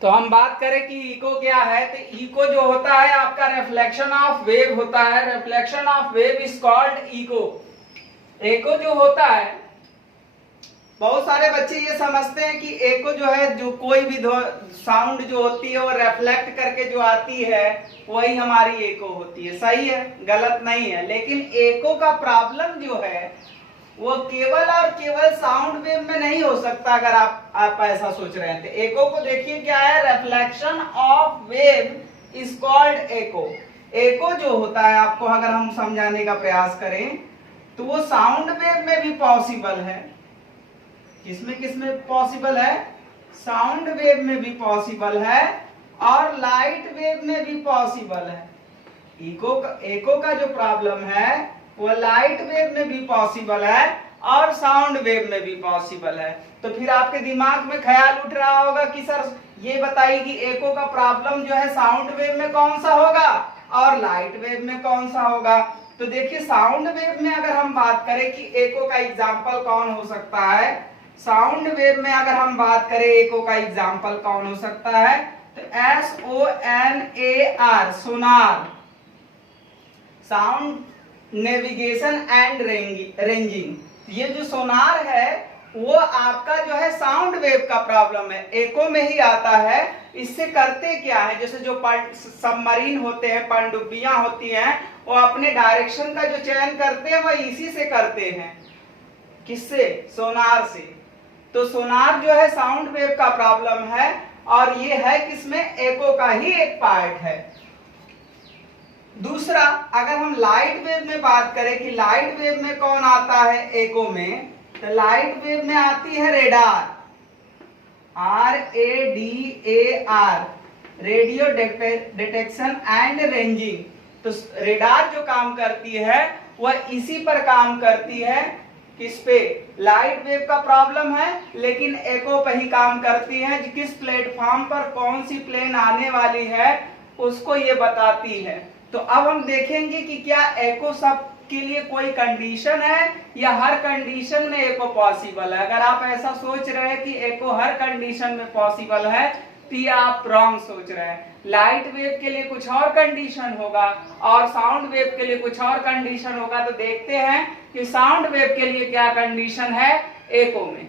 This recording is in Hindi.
तो हम बात करें कि इको क्या है, तो इको जो होता है आपका रिफ्लेक्शन ऑफ वेव होता है। Reflection of wave is called echo. Echo जो होता है, बहुत सारे बच्चे ये समझते हैं कि एको जो है, जो कोई भी साउंड जो होती है वो रिफ्लेक्ट करके जो आती है वही हमारी एको होती है। सही है, गलत नहीं है। लेकिन एको का प्रॉब्लम जो है वो केवल और केवल साउंड वेव में नहीं हो सकता। अगर आप ऐसा सोच रहे हैं तो एको को देखिए क्या है, reflection of wave is called echo. Echo जो होता है, आपको अगर हम समझाने का प्रयास करें तो वो साउंड वेव में भी पॉसिबल है। किसमें पॉसिबल है? साउंड वेव में भी पॉसिबल है और लाइट वेव में भी पॉसिबल है। एको का जो प्रॉब्लम है वो लाइट वेव में भी पॉसिबल है और साउंड वेव में भी पॉसिबल है। तो फिर आपके दिमाग में ख्याल उठ रहा होगा कि सर ये बताइए कि एको का प्रॉब्लम जो है साउंड वेव में कौन सा होगा और लाइट वेव में कौन सा होगा। तो देखिए, साउंड वेव में अगर हम बात करें कि एको का एग्जाम्पल कौन हो सकता है, साउंड वेव में अगर हम बात करें एको का एग्जाम्पल कौन हो सकता है, तो SONAR, Sonar, sound navigation and ranging. ये जो सोनार है वो आपका जो है साउंड वेव का प्रॉब्लम है, एको में ही आता है। इससे करते क्या है, जैसे जो सबमरीन होते हैं, पनडुब्बियां होती हैं, वो अपने डायरेक्शन का जो चयन करते हैं वो इसी से करते हैं। किससे? सोनार से। तो सोनार जो है साउंड वेव का प्रॉब्लम है और ये है किसमें? एको का ही एक पार्ट है। दूसरा, अगर हम लाइट वेव में बात करें कि लाइट वेव में कौन आता है एको में, तो लाइट वेव में आती है radar, RADAR, radio detection and ranging. तो रेडार जो काम करती है वह इसी पर काम करती है। किस पे? लाइट वेव का प्रॉब्लम है लेकिन एको पे ही काम करती है। किस प्लेटफॉर्म पर कौन सी प्लेन आने वाली है उसको ये बताती है। तो अब हम देखेंगे कि क्या एको सब के लिए कोई कंडीशन है या हर कंडीशन में एको पॉसिबल है। अगर आप ऐसा सोच रहे हैं कि एको हर कंडीशन में पॉसिबल है तो ये आप रॉन्ग सोच रहे हैं। लाइट वेव के लिए कुछ और कंडीशन होगा और साउंड वेव के लिए कुछ और कंडीशन होगा। तो देखते हैं कि साउंड वेव के लिए क्या कंडीशन है एको में।